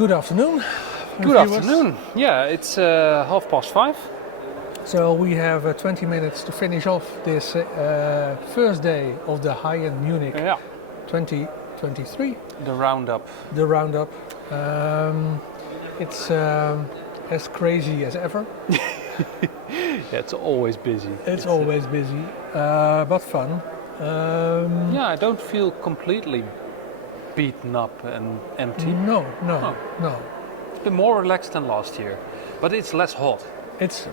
Good afternoon. Good afternoon. Yeah, it's 5:30. So we have 20 minutes to finish off this first day of the End Munich 2023. The roundup. The roundup. It's as crazy as ever. Yeah, it's always busy. It's always busy, but fun. Yeah, I don't feel completely beaten up and empty. No. It's been more relaxed than last year, but it's less hot. It's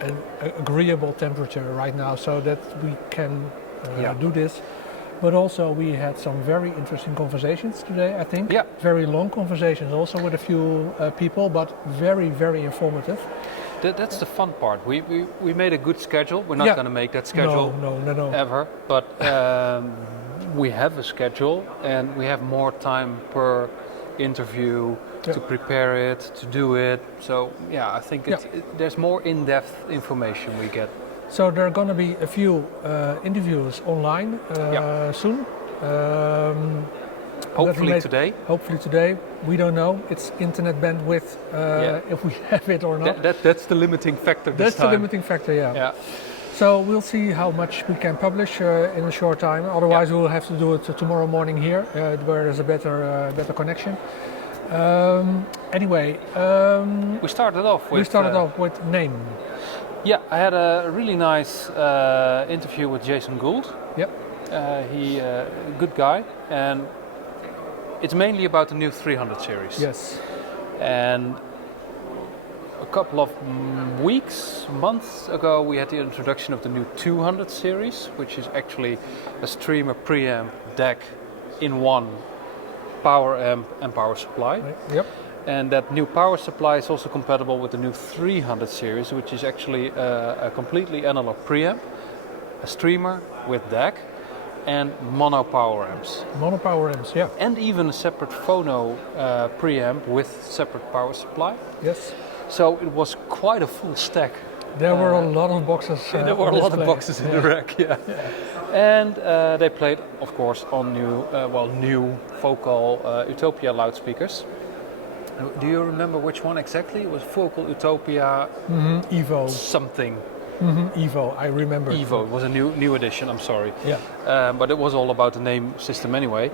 an agreeable temperature right now, so that we can do this. But also we had some very interesting conversations today, I think. Yeah. Very long conversations also with a few people, but very, very informative. That's the fun part. We made a good schedule. We're not going to make that schedule no. ever, but we have a schedule and we have more time per interview to prepare it, to do it. So yeah, I think there's more in-depth information we get. So there are going to be a few interviews online soon. Hopefully today. Hopefully today. We don't know. It's internet bandwidth if we have it or not. That's the limiting factor this time. That's the limiting factor, yeah. So we'll see how much we can publish in a short time. Otherwise we'll have to do it tomorrow morning here, where there's a better connection. Anyway. We started off with Naim. Yeah, I had a really nice interview with Jason Gould. Yep. He a good guy, and it's mainly about the new 300 series. Yes. And a couple of months ago, we had the introduction of the new 200 series, which is actually a streamer preamp DAC in one power amp and power supply. Yep. And that new power supply is also compatible with the new 300 series, which is actually a completely analog preamp, a streamer with DAC, and mono power amps. Mono power amps, yeah. And even a separate phono preamp with separate power supply. Yes. So it was quite a full stack. There were a lot of boxes. There were a lot of boxes in the rack, And they played, of course, on new Focal Utopia loudspeakers. Do you remember which one exactly? It was Focal Utopia Evo. Something. Evo, I remember. Evo, it was a new edition, I'm sorry. Yeah. But it was all about the Naim system anyway.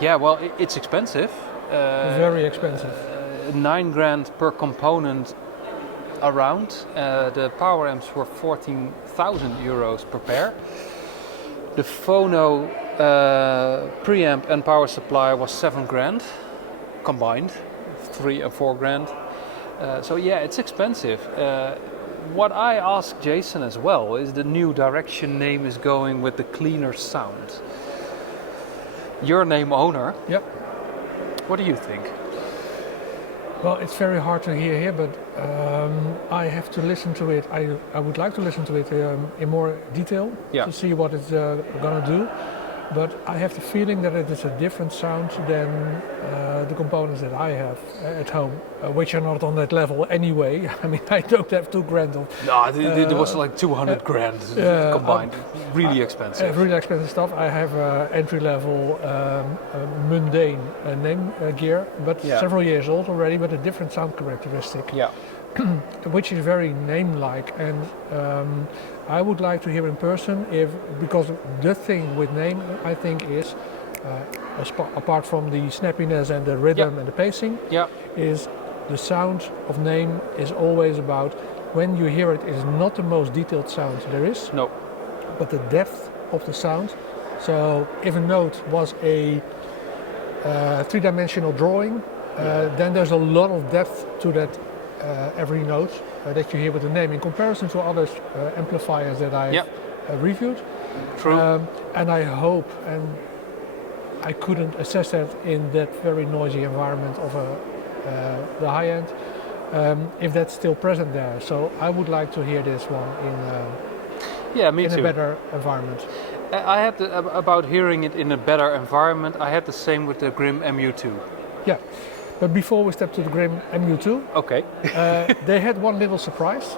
Yeah. Well, it's expensive. Very expensive. $9,000 per component around. The power amps were 14,000 euros per pair. The phono preamp and power supply was $7,000 combined, $3,000 and $4,000. So yeah, it's expensive. What I asked Jason as well is the new direction Naim is going with the cleaner sound. You're a Naim owner. Yep. What do you think? Well, it's very hard to hear here, but I have to listen to it. I would like to listen to it in more detail to see what it's going to do. But I have the feeling that it is a different sound than the components that I have at home, which are not on that level anyway. I mean, I don't have $2,000 of... No, there was like $200,000 combined. Really expensive. Really expensive stuff. I have entry-level, mundane Naim gear, but several years old already, but a different sound characteristic. Yeah. Which is very Naim-like, and I would like to hear in person because the thing with Naim, I think, is apart from the snappiness and the rhythm and the pacing, is the sound of Naim is always about when you hear it is not the most detailed sound there is, but the depth of the sound. So if a note was a three-dimensional drawing, then there's a lot of depth to that. Every note that you hear with the Naim in comparison to other amplifiers that I reviewed. True. And I hope, and I couldn't assess that in that very noisy environment of the high end, if that's still present there. So I would like to hear this one in a better environment. I had about hearing it in a better environment. I had the same with the Grimm MU2. Yeah. But before we step to the Grimm MU2, they had one little surprise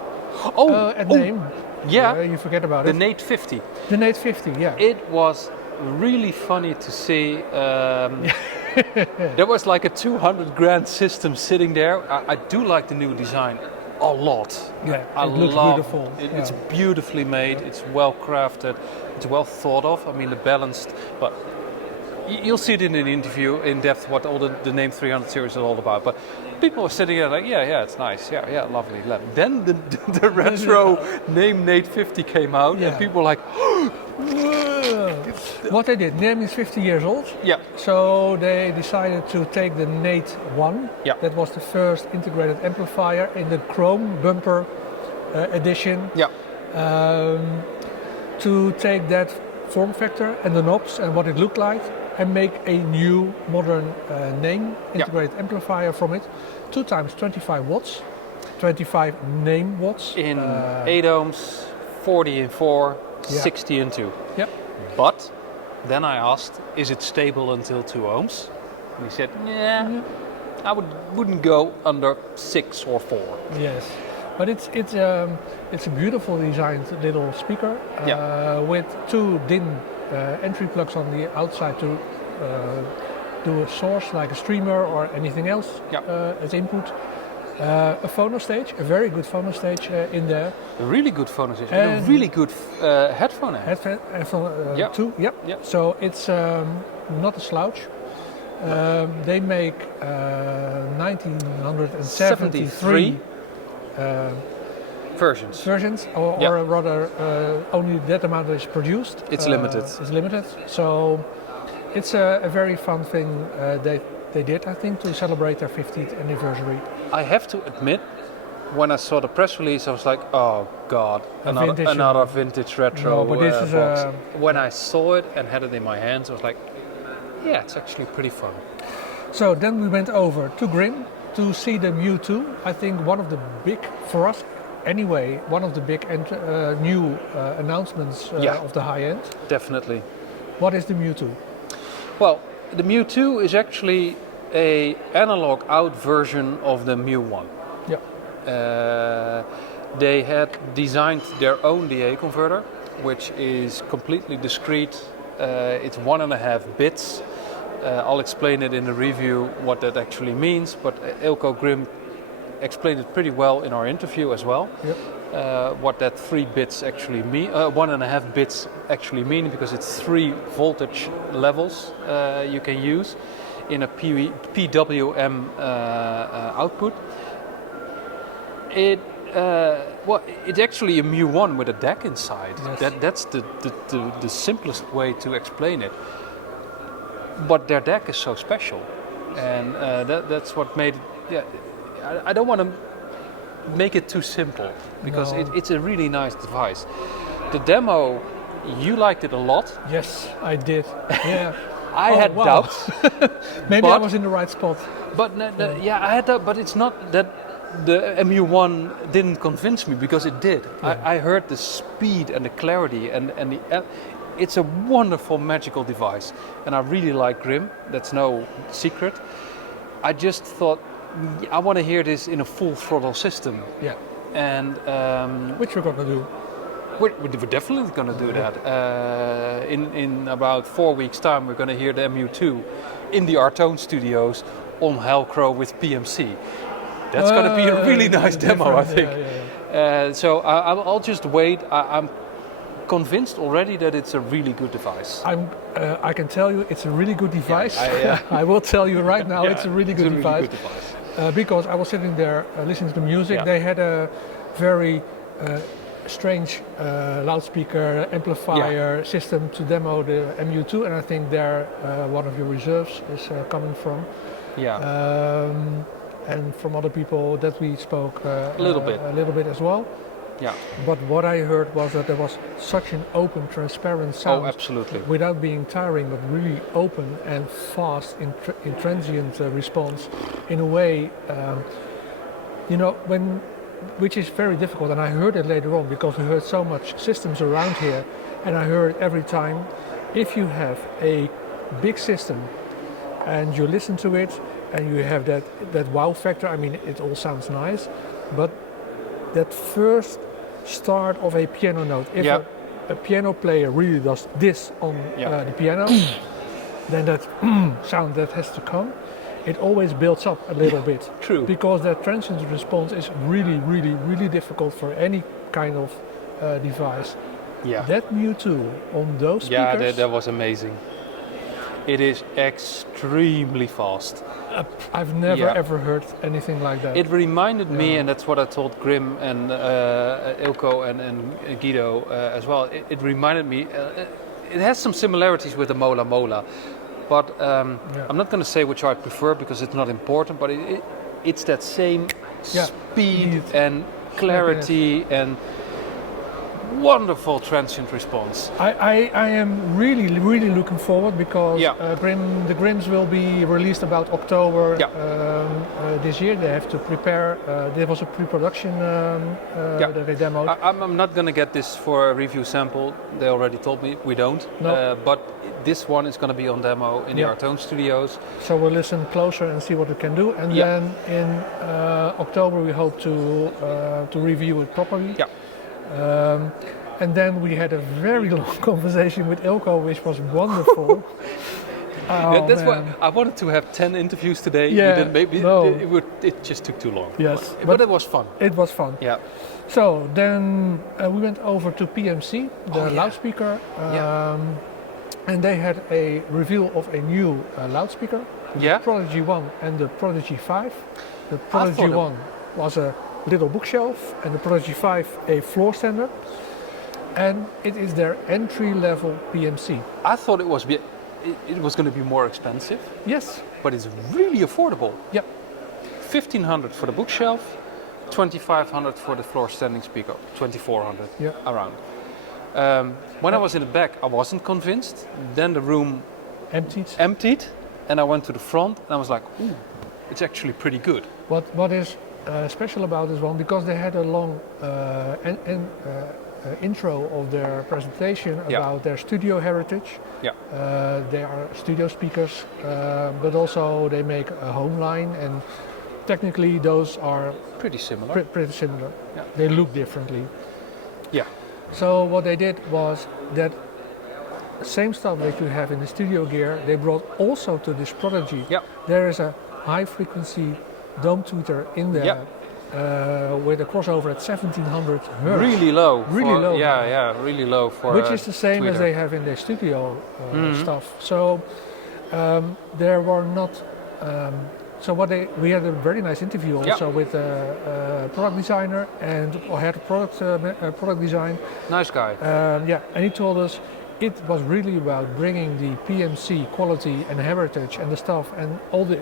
at Naim. Yeah, you forget about the it. Nait 50. The Nait 50, yeah. It was really funny to see There was like a 200 grand system sitting there. I do like the new design a lot. Yeah, I it looks love beautiful. it. Yeah. It's beautifully made. It's well crafted. It's well thought of. I mean, the balanced, but you'll see it in an interview in depth what all the Name 300 series is all about. But people are sitting there like, yeah, it's nice. Yeah, lovely. Then the retro Name Nate 50 came out, Yeah. and people were like, What they did, Naim is 50 years old. yeah, So they decided to take the Nate 1. Yeah. That was the first integrated amplifier in the chrome bumper edition. yeah, To take that form factor and the knobs and what it looked like and make a new modern Naim integrated amplifier from it. 2 times 25 watts, 25 Naim watts. in 8 ohms, 40 in 4, Yeah. 60 in 2. Yep. But then I asked, is it stable until 2 ohms? And he said, yeah, I wouldn't go under 6 or 4. Yes, but it's a beautiful designed little speaker with 2 DIN entry plugs on the outside to do a source like a streamer or anything else as input. A phono stage, a very good phono stage in there. A really good phone system, and a And- really good headphone amp. Headphone Yep. too. Yep. Yep. So it's not a slouch. They make 1973 versions. versions, or Yeah. rather, only that amount is produced. It's limited. It's limited. So it's a very fun thing they did, I think, to celebrate their 50th anniversary. I have to admit, when I saw the press release, I was like, oh god, vintage, another vintage retro No, but this is box. a- When I saw it and had it in my hands, I was like, yeah, it's actually pretty fun. So then we went over to Grimm to see the MU2. I think one of the big, for us anyway, one of the big new announcements of the high end. Definitely. What is the MU2? Well, the MU2 is actually a analog out version of the MU1. Yeah. They had designed their own DA converter, which is completely discrete. It's 1.5 bits. I'll explain it in the review what that actually means, but Eelco Grimm explained it pretty well in our interview as well. Yep. What that 3 bits actually mean, 1.5 bits actually mean, because it's 3 voltage levels you can use in a PWM output. It's actually a MU1 with a DAC inside. Yes. That's the simplest way to explain it. But their DAC is so special, and that's what made it. Yeah, I don't want to make it too simple, because No. it's a really nice device. The demo, you liked it a lot. Yes, I did. Yeah. I Oh, had wow. doubts. Maybe I But- was in the right spot. But I had that. But it's not that the MU1 didn't convince me, because it did. Yeah. I heard the speed and the clarity and the. It's a wonderful, magical device, and I really like Grimm. That's no secret. I just thought I want to hear this in a full throttle system, Yeah. and Which we're gonna do. we're definitely going to do that. In about 4 weeks' time, we're going to hear the MU2 in the Artone studios on Halcrow with PMC. That's going to be a really nice demo, I different, think. yeah. So I'll just wait. I'm convinced already that it's a really good device. I can tell you it's a really good device. I, I will tell you right now, Yeah, it's a really good it's a device. really good device. Because I was sitting there listening to the music. Yeah. They had a very strange loudspeaker amplifier system to demo the MU2, and I think there one of your reserves is coming from. Yeah. And from other people that we spoke A little bit as well. Yeah. But what I heard was that there was such an open, transparent sound. Oh, absolutely. Without being tiring, but really open and fast in transient response, in a way, which is very difficult. And I heard it later on, because we heard so much systems around here, and I heard every time, if you have a big system and you listen to it and you have that wow factor, I mean, it all sounds nice, but that first start of a piano note, if Yeah. a piano player really does this on Yeah. the piano, then that sound that has to come, it always builds up a little bit. True. Because that transient response is really, really, really difficult for any kind of device. Yeah. That MU2 on those speakers, Yeah, that was amazing. It is extremely fast. I've never Yeah. ever heard anything like that. It reminded me, Yeah. and that's what I told Grimm and Ilko and Guido as well. It reminded me. It has some similarities with the Mola Mola, but I'm not going to say which I prefer because it's not important. But it's that same speed and clarity and wonderful transient response. I am really, really looking forward because Yeah. the Grimms will be released about October Yeah. this year. They have to prepare. There was a pre-production that they demoed. I'm not going to get this for a review sample. They already told me we don't. No. But this one is going to be on demo in the Yeah. Artone studios. So we'll listen closer and see what we can do. And Yeah. then in October we hope to review it properly. Yeah. And then we had a very long conversation with Ilko, which was wonderful. That's why man. I wanted to have 10 interviews today. Yeah, We didn't, maybe no. it just took too long. Yes, but it was fun. It was fun. Yeah. So then we went over to PMC, the loudspeaker, and they had a reveal of a new loudspeaker, Yeah. the Prodigy 1 and the Prodigy 5. The thought Prodigy it- 1 was a little bookshelf and the Prodigy 5 a floor standard. And it is their entry-level PMC. I thought it was going to be more expensive, Yes. but it's really affordable. Yep. 1,500 for the bookshelf, 2,500 for the floor standing speaker, 2,400 Yeah. around. When I was in the back, I wasn't convinced. Then the room Emptied. emptied, and I went to the front, and I was like, "Ooh, it's actually pretty good." What is special about this one, because they had a long intro of their presentation Yeah. about their studio heritage. Yeah. They are studio speakers, but also they make a home line, and technically those are Pretty similar. pretty similar. Yeah. They look differently. Yeah. So what they did was that same stuff that you have in the studio gear, they brought also to this Prodigy. Yeah. There is a high frequency dome tweeter in there. Yeah. With a crossover at 1700 hertz. Really low. Really low. Yeah, really low for. Which is the same as tweeter. they have in their studio Mhm. stuff. So there were not. So we had a very nice interview also with a product designer and had a product design. Nice guy. And he told us it was really about bringing the PMC quality and heritage and the stuff and all the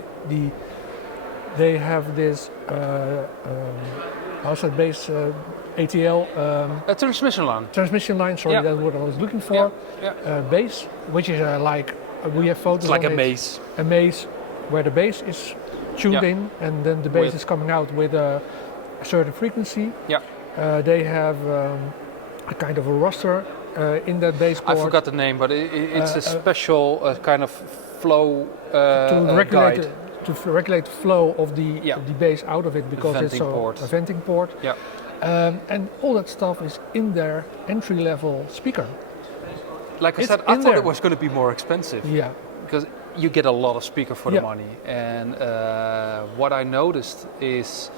they have this base ATL A transmission line. transmission line. Sorry, Yeah. that's what I was looking for. Yeah. Base, which is like we have photos. It's like on a it. maze. A maze where the bass is tuned Yeah. in, and then the bass With- is coming out with a certain frequency. Yeah. They have a kind of a roster in that bass I board forgot the name, but it's a special kind of flow to regulate guide. regulate the flow of the Yeah. the bass out of it because it's venting port. a venting port. Yeah. And all that stuff is in their entry-level speaker. Like I It's said, I in thought there. it was going to be more expensive Yeah. because you get a lot of speaker for Yeah. the money. And what I noticed is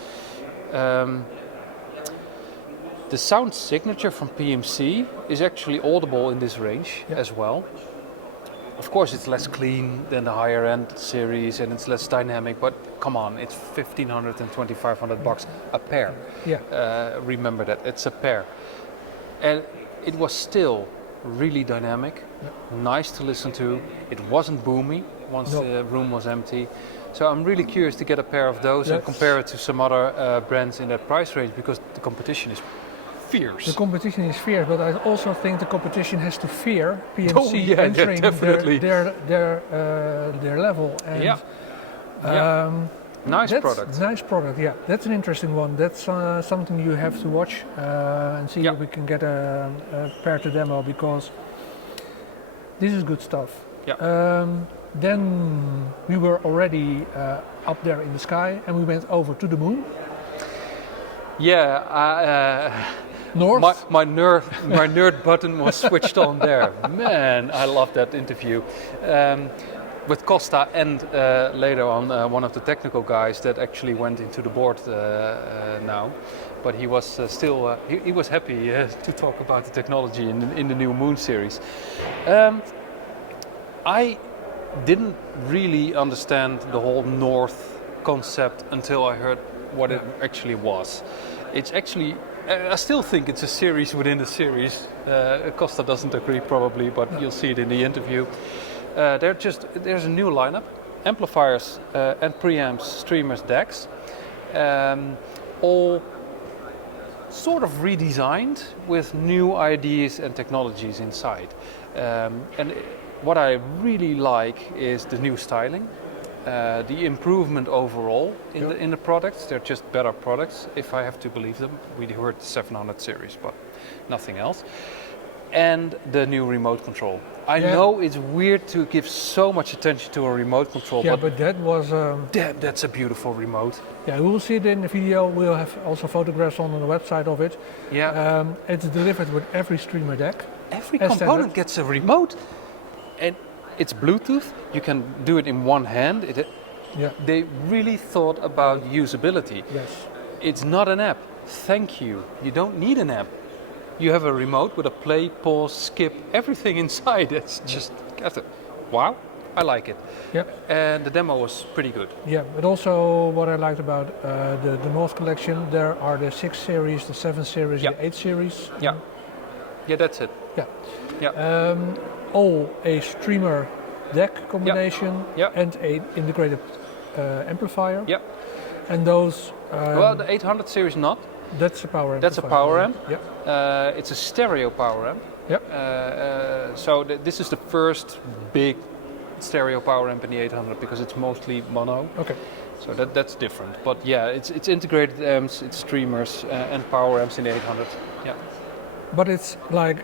the sound signature from PMC is actually audible in this range Yeah. as well. Of course, it's less clean than the higher end series and it's less dynamic, but come on, it's 1,500 and 2,500 bucks a pair. Yeah. Remember that, it's a pair. And it was still really dynamic, nice to listen to. It wasn't boomy once No. the room was empty. So I'm really curious to get a pair of those and Yes. compare it to some other brands in that price range because the competition is fierce. The competition is fierce, but I also think the competition has to fear PMC Oh, yeah, entering definitely. their level. And, Yeah. Yeah. Nice that's product. Nice product, yeah. That's an interesting one. That's something you have to watch and see Yeah. if we can get a pair to demo because this is good stuff. Yeah. Then we were already up there in the sky and we went over to the moon. Yeah, North. my nerd button was switched on there. Man, I love that interview. with Costa and later on one of the technical guys that actually went into the board now, but he was still he was happy to talk about the technology in the new Moon series. I didn't really understand the whole North concept until I heard what it actually was. It's actually, I still think it's a series within a series. Costa doesn't agree probably, but you'll see it in the interview. There's a new lineup, amplifiers and preamps, streamers, DACs, all sort of redesigned with new ideas and technologies inside. And what I really like is the new styling, the improvement overall in the products. They're just better products, if I have to believe them. We heard the 700 series, but nothing else. And the new remote control. I know it's weird to give so much attention to a remote control, but that was... that's a beautiful remote. Yeah, we will see it in the video. We'll have also photographs on the website of it. Yeah. It's delivered with every streamer DAC. Every component gets a remote. And it's Bluetooth. You can do it in one hand. They really thought about usability. Yes. It's not an app. Thank you. You don't need an app. You have a remote with a play, pause, skip, everything inside. It's just, wow, I like it. Yep. And the demo was pretty good. Yeah, but also what I liked about the North collection, there are the 6 series, the 7 series, the 8 series. Yeah. Yeah, that's it. Yeah. Yeah. All a streamer DAC combination and an integrated amplifier. Yeah. And those... well, the 800 series not. That's a power amp. That's a power amp. Yeah. It's a stereo power amp. Yep. So this is the first big stereo power amp in the 800 because it's mostly mono. Okay. So that's different. But yeah, it's integrated amps, it's streamers and power amps in the 800. Yeah. But it's like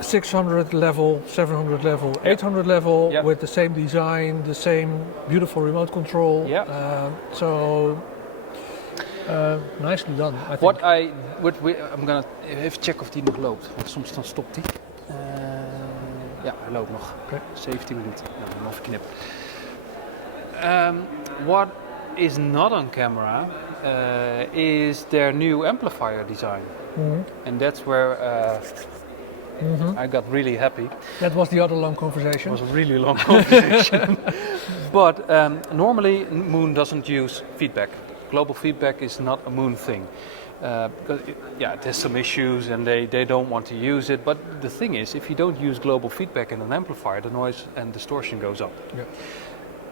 600 level, 700 level, 800 level with the same design, the same beautiful remote control. Yeah. Nicely done, I think. I'm gonna even check of die nog loopt, want soms dan stopt die. Ja, hij loopt nog. Okay. 17 minuten. Nou, dan even knippen. What is not on camera is their new amplifier design. And that's where I got really happy. That was the other long conversation. It was a really long conversation. But normally Moon doesn't use feedback. Global feedback is not a Moon thing. Because it has some issues and they don't want to use it. But the thing is, if you don't use global feedback in an amplifier, the noise and distortion goes up. Yeah.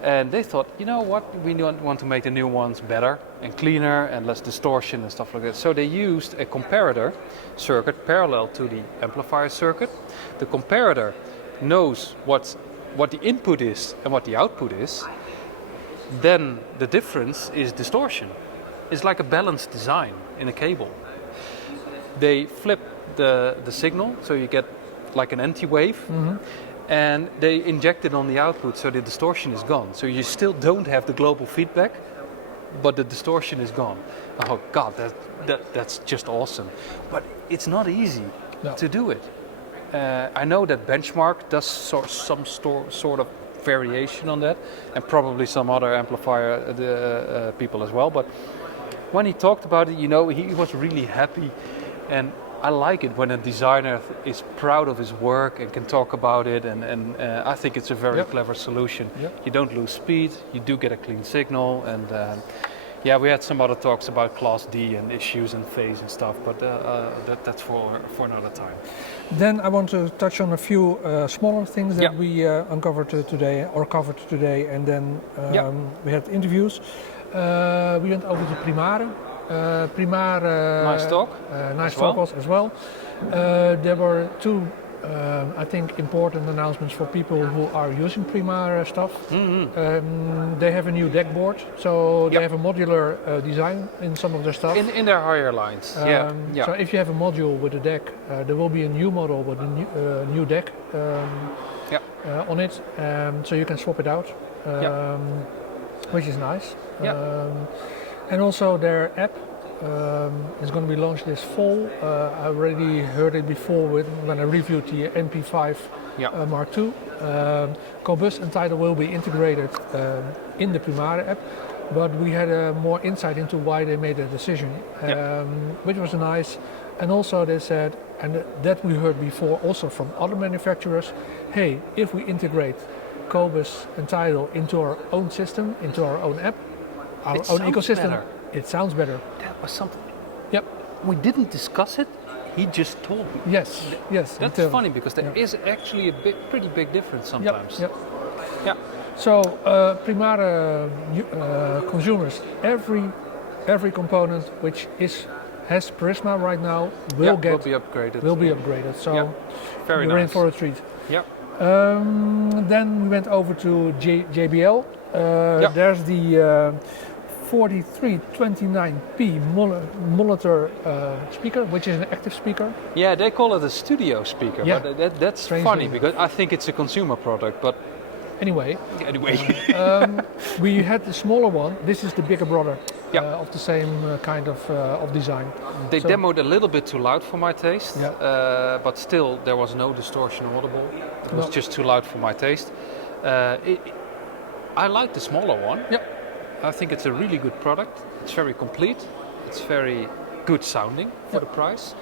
And they thought, you know what, we want to make the new ones better and cleaner and less distortion and stuff like that. So they used a comparator circuit parallel to the amplifier circuit. The comparator knows what the input is and what the output is. Then the difference is distortion. It's like a balanced design in a cable. They flip the signal, so you get like an anti-wave. And they inject it on the output, so the distortion is gone. So you still don't have the global feedback, but the distortion is gone. Oh God, that's just awesome. But it's not easy to do it. I know that Benchmark does some sort of variation on that, and probably some other amplifier people as well. But when he talked about it, he was really happy, and I like it when a designer is proud of his work and can talk about it, and I think it's a very clever solution. You don't lose speed, you do get a clean signal, and we had some other talks about Class D and issues and phase and stuff, but that's for another time. Then I want to touch on a few smaller things that we uncovered today, or covered today, and then we had interviews. We went over to Primare. Nice talk. Nice talk as well. There were 2, I think, important announcements for people who are using Primare stuff. They have a new dac-board, so they have a modular design in some of their stuff. In their higher lines. So if you have a module with a DAC, there will be a new model with a new DAC on it, so you can swap it out, which is nice. And also their app is going to be launched this fall. I already heard it before when I reviewed the MP5 Yeah. Mark II. Cobus and Tidal will be integrated in the Primare app, but we had more insight into why they made that decision, which was nice. And also they said, and that we heard before also from other manufacturers, hey, if we integrate Cobus and Tidal into our own system, into our own app, our own ecosystem, better. It sounds better. That was something. Yep. We didn't discuss it. He just told me. Yes. Yes. That's funny because there is actually a pretty big difference sometimes. Yep. Yeah. So Primare consumers, every component which has Prisma right now will be upgraded. So very we're nice. in for a treat. Yeah. Then we went over to JBL. There's the 4329P monitor speaker, which is an active speaker. Yeah, they call it a studio speaker, but that's Strangely funny enough. because I think it's a consumer product, but Anyway, we we had the smaller one. This is the bigger brother of the same kind of design. They demoed a little bit too loud for my taste, but still there was no distortion audible. It was just too loud for my taste. I like the smaller one. Yep. I think it's a really good product. It's very complete. It's very good sounding for the price.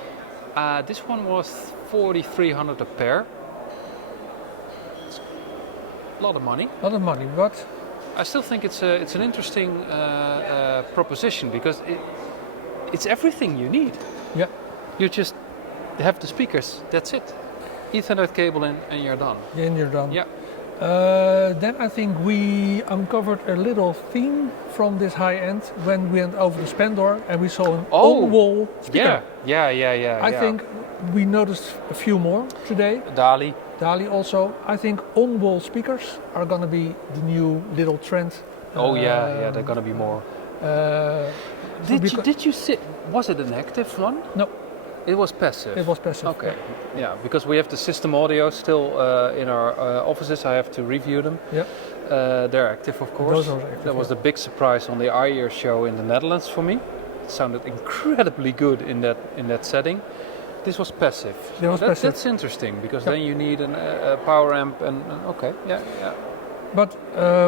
This one was 4,300 a pair. It's a lot of money. A lot of money, but I still think it's an interesting proposition because it's everything you need. yeah, You just have the speakers. That's it. Ethernet cable in, and you're done. then you're done. Yeah. Then I think we uncovered a little theme from this high end when we went over the Spandor and we saw an on-wall speaker. Yeah. I think we noticed a few more today. Dali. Dali also. I think on-wall speakers are going to be the new little trend. They're gonna be more. Did you see? Was it an active one? No. It was passive. It was passive. Okay. Yeah, because we have the system audio still in our offices. I have to review them. Yeah. They're active, of course. Those are active, That was the big surprise on the iEar show in the Netherlands for me. It sounded incredibly good in that setting. This was passive. Passive. That's interesting because then you need a power amp and okay. Yeah. But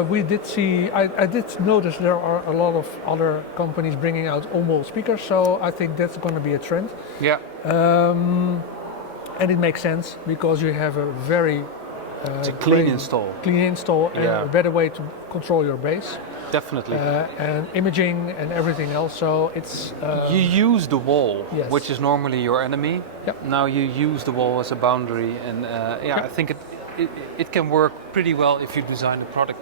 we did see, I did notice there are a lot of other companies bringing out on-wall speakers, so I think that's going to be a trend. Yeah. And it makes sense because you have a very it's a clean install. Clean install and a better way to control your bass. Definitely. And imaging and everything else, so it's... you use the wall, yes. which is normally your enemy. Yep. Now you use the wall as a boundary and I think it can work pretty well if you design the product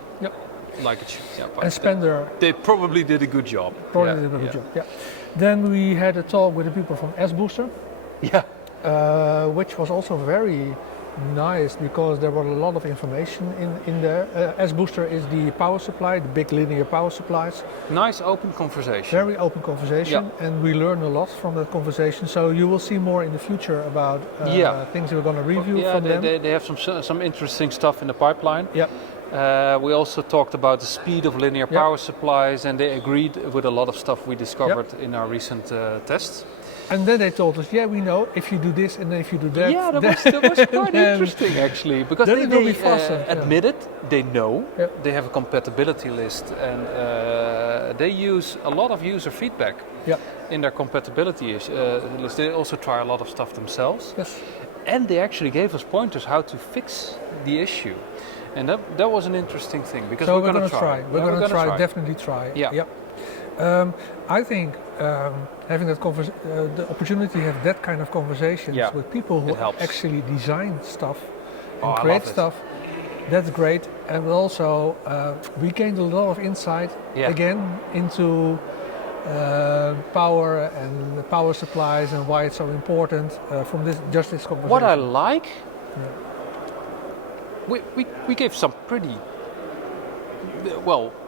like it should. Yeah, and Spandor. They probably did a good job. Yeah. Then we had a talk with the people from Sbooster. Yeah. Which was also very nice because there was a lot of information in there. Sbooster is the power supply, the big linear power supplies. Nice open conversation. Very open conversation, and we learned a lot from that conversation. So you will see more in the future about things we're going to review from them. They have some interesting stuff in the pipeline. Yeah. We also talked about the speed of linear power supplies, and they agreed with a lot of stuff we discovered in our recent tests. And then they told us, we know if you do this and then if you do that. Yeah, that was quite interesting actually, because they admitted they know they have a compatibility list, and they use a lot of user feedback in their compatibility list. They also try a lot of stuff themselves, and they actually gave us pointers how to fix the issue, and that was an interesting thing because we're going to try. We're going to try, definitely try. Yeah. I think having that the opportunity to have that kind of conversations with people who actually design stuff and create stuff, that's great. And also we gained a lot of insight again into power and power supplies and why it's so important from this conversation. What I like, we gave some pretty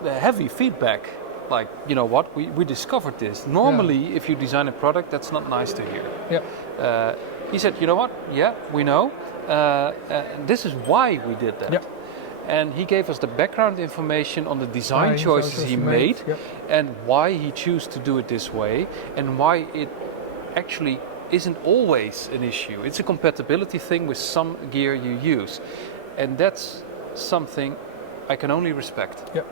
heavy feedback. Like, you know what, we discovered this. Normally, if you design a product, that's not nice to hear. Yeah. He said, you know what, we know. This is why we did that. Yeah. And he gave us the background information on the design choices he made and why he chose to do it this way and why it actually isn't always an issue. It's a compatibility thing with some gear you use, and that's something I can only respect. Yeah,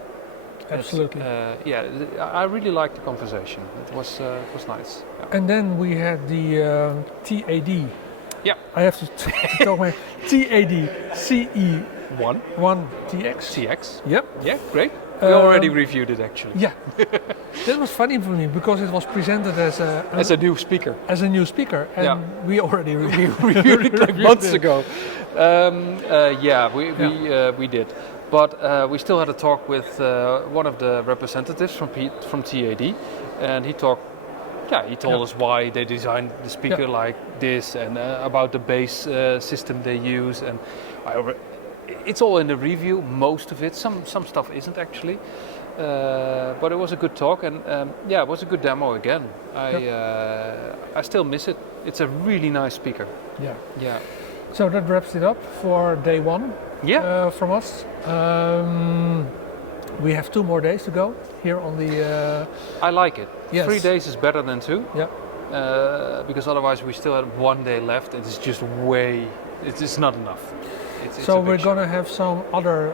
absolutely. Yeah, I really liked the conversation. It was nice. Yeah. And then we had the TAD. Yeah. I have to talk my TAD CE1 TX. TX. Yep. Yeah, great. We already reviewed it actually. Yeah. That was funny for me because it was presented as a new speaker. As a new speaker, and we already reviewed it like months ago. We did. But we still had a talk with one of the representatives from TAD, and he told us why they designed the speaker like this, and about the bass system they use, and it's all in the review. Most of it, some stuff isn't actually, but it was a good talk, and it was a good demo again. I still miss it. It's a really nice speaker. Yeah. So that wraps it up for day one. From us. We have 2 more days to go here on the. I like it. Yes. 3 days is better than 2. Yeah. Because otherwise we still have 1 day left. It's just it's not enough. So we're going to have some other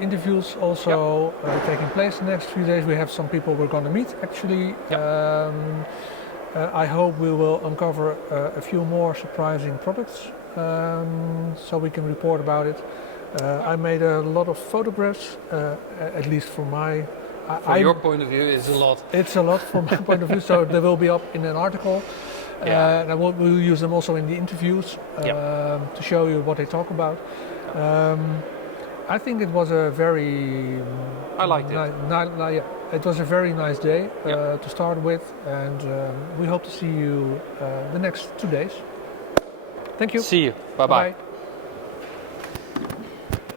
interviews also taking place the next few days. We have some people we're going to meet actually. I hope we will uncover a few more surprising products so we can report about it. I made a lot of photographs, at least from my... From your point of view, it's a lot. It's a lot from my point of view, so they will be up in an article. And we'll use them also in the interviews to show you what they talk about. I think it was a very... I liked it. It was a very nice day to start with, and we hope to see you the next 2 days. Thank you. See you. Bye-bye. Bye.